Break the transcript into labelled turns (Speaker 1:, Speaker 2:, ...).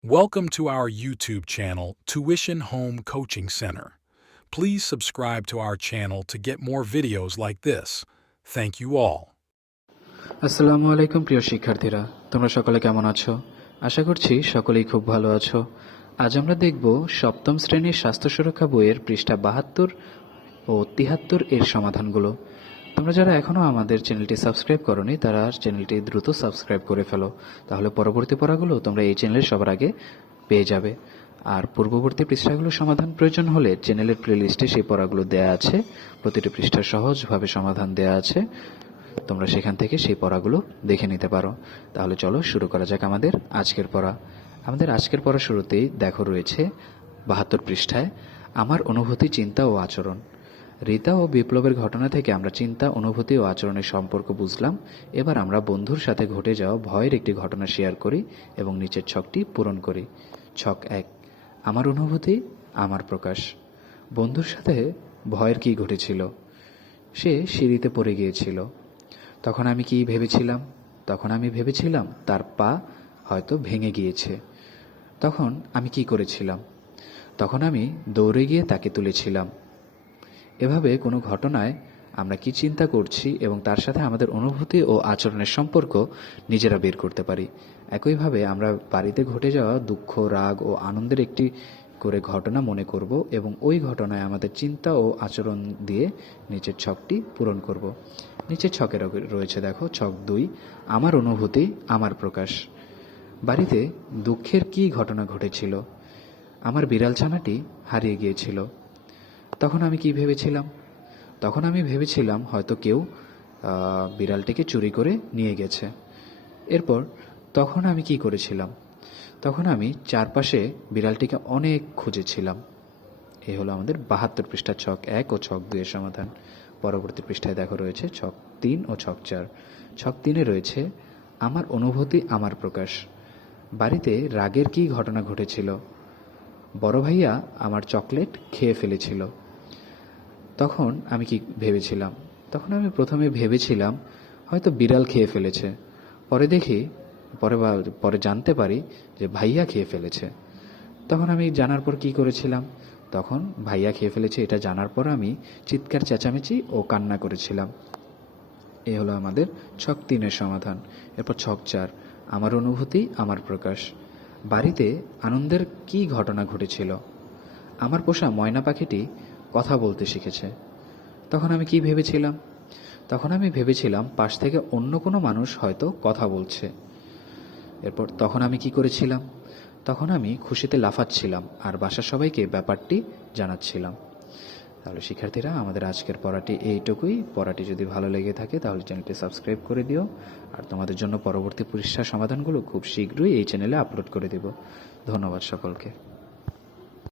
Speaker 1: Welcome to our YouTube channel, Tuition Home Coaching Center. Please subscribe to our channel to get more videos like this. Thank you all.
Speaker 2: আসসালামু আলাইকুম প্রিয় শিক্ষার্থীরা তোমরা সকলে কেমন আছো আশা করছি সকলেই খুব ভালো আছো আজ আমরা দেখব সপ্তম শ্রেণীর স্বাস্থ্য সুরক্ষা বইয়ের পৃষ্ঠা বাহাত্তর ও তিহাত্তর এর সমাধানগুলো তোমরা যারা এখনও আমাদের চ্যানেলটি সাবস্ক্রাইব করনি, তারা চ্যানেলটি দ্রুত সাবস্ক্রাইব করে ফেলো। তাহলে পরবর্তী পড়াগুলো তোমরা এই চ্যানেলে সবার আগে পেয়ে যাবে। আর পূর্ববর্তী পৃষ্ঠাগুলো সমাধান প্রয়োজন হলে চ্যানেলের প্লেলিস্টে সেই পড়াগুলো দেয়া আছে। প্রতিটি পৃষ্ঠা সহজভাবে সমাধান দেয়া আছে। তোমরা সেখান থেকে সেই পড়াগুলো দেখে নিতে পারো। তাহলে চলো শুরু করা যাক আমাদের আজকের পড়া। আমাদের আজকের পড়া শুরুতেই দেখো রয়েছে বাহাত্তর পৃষ্ঠায়, আমার অনুভূতি, চিন্তা ও আচরণ। রীতা ও বিপ্লবের ঘটনা থেকে আমরা চিন্তা, অনুভূতি ও আচরণের সম্পর্ক বুঝলাম। এবার আমরা বন্ধুর সাথে ঘটে যাওয়া ভয়ের একটি ঘটনা শেয়ার করি এবং নিচের ছকটি পূরণ করি। ছক এক, আমার অনুভূতি, আমার প্রকাশ। বন্ধুর সাথে ভয়ের কি ঘটেছিল? সে সিঁড়িতে পড়ে গিয়েছিল। তখন আমি কি ভেবেছিলাম? তখন আমি ভেবেছিলাম তার পা হয়তো ভেঙে গিয়েছে। তখন আমি কি করেছিলাম? তখন আমি দৌড়ে গিয়ে তাকে তুলেছিলাম। এভাবে কোনো ঘটনায় আমরা কি চিন্তা করছি এবং তার সাথে আমাদের অনুভূতি ও আচরণের সম্পর্ক নিজেরা বের করতে পারি? একইভাবে আমরা বাড়িতে ঘটে যাওয়া দুঃখ, রাগ ও আনন্দের একটি করে ঘটনা মনে করব এবং ওই ঘটনায় আমাদের চিন্তা ও আচরণ দিয়ে নিচের ছকটি পূরণ করব। নিচের ছকে রয়েছে দেখো, ছক দুই, আমার অনুভূতি, আমার প্রকাশ। বাড়িতে দুঃখের কি ঘটনা ঘটেছিল? আমার বিড়াল ছানাটি হারিয়ে গিয়েছিল। তখন আমি কি ভেবেছিলাম? তখন আমি ভেবেছিলাম হয়তো কেউ বিড়ালটিকে চুরি করে নিয়ে গেছে। এরপর তখন আমি কি করেছিলাম? তখন আমি চারপাশে বিড়ালটিকে অনেক খুঁজেছিলাম। এই হলো আমাদের বাহাত্তর পৃষ্ঠা ছক এক ও ছক দুইয়ের সমাধান। পরবর্তী পৃষ্ঠায় দেখো রয়েছে ছক তিন ও ছক চার। ছক তিনে রয়েছে, আমার অনুভূতি আমার প্রকাশ। বাড়িতে রাগের কি ঘটনা ঘটেছিল? বড় ভাইয়া আমার চকলেট খেয়ে ফেলেছিল। তখন আমি কি ভেবেছিলাম? তখন আমি প্রথমে ভেবেছিলাম, হয়তো বিড়াল খেয়ে ফেলেছে। পরে দেখি, পরে পরে জানতে পারি যে ভাইয়া খেয়ে ফেলেছে। তখন আমি জানার পর কি করেছিলাম? তখন ভাইয়া খেয়ে ফেলেছে, এটা জানার পর আমি চিৎকার, চেঁচামেচি ও কান্না করেছিলাম। এ হলো আমাদের ছক তিনের সমাধান। এরপর ছক চার, আমার অনুভূতি, আমার প্রকাশ। বাড়িতে আনন্দের কি ঘটনা ঘটেছিল? আমার পোষা ময়না পাখিটি কথা বলতে শিখেছে। তখন আমি কি ভেবেছিলাম? তখন আমি ভেবেছিলাম পাশ থেকে অন্য কোনো মানুষ হয়তো কথা বলছে। এরপর তখন আমি কি করেছিলাম? তখন আমি খুশিতে লাফাচ্ছিলাম আর বাসার সবাইকে ব্যাপারটি জানাচ্ছিলাম। তাহলে শিক্ষার্থীরা, আমাদের আজকের পড়াটি এইটুকুই। পড়াটি যদি ভালো লেগে থাকে, তাহলে চ্যানেলটি সাবস্ক্রাইব করে দিও। আর তোমাদের জন্য পরবর্তী পরীক্ষা সমাধানগুলো খুব শীঘ্রই এই চ্যানেলে আপলোড করে দেব। ধন্যবাদ সকলকে।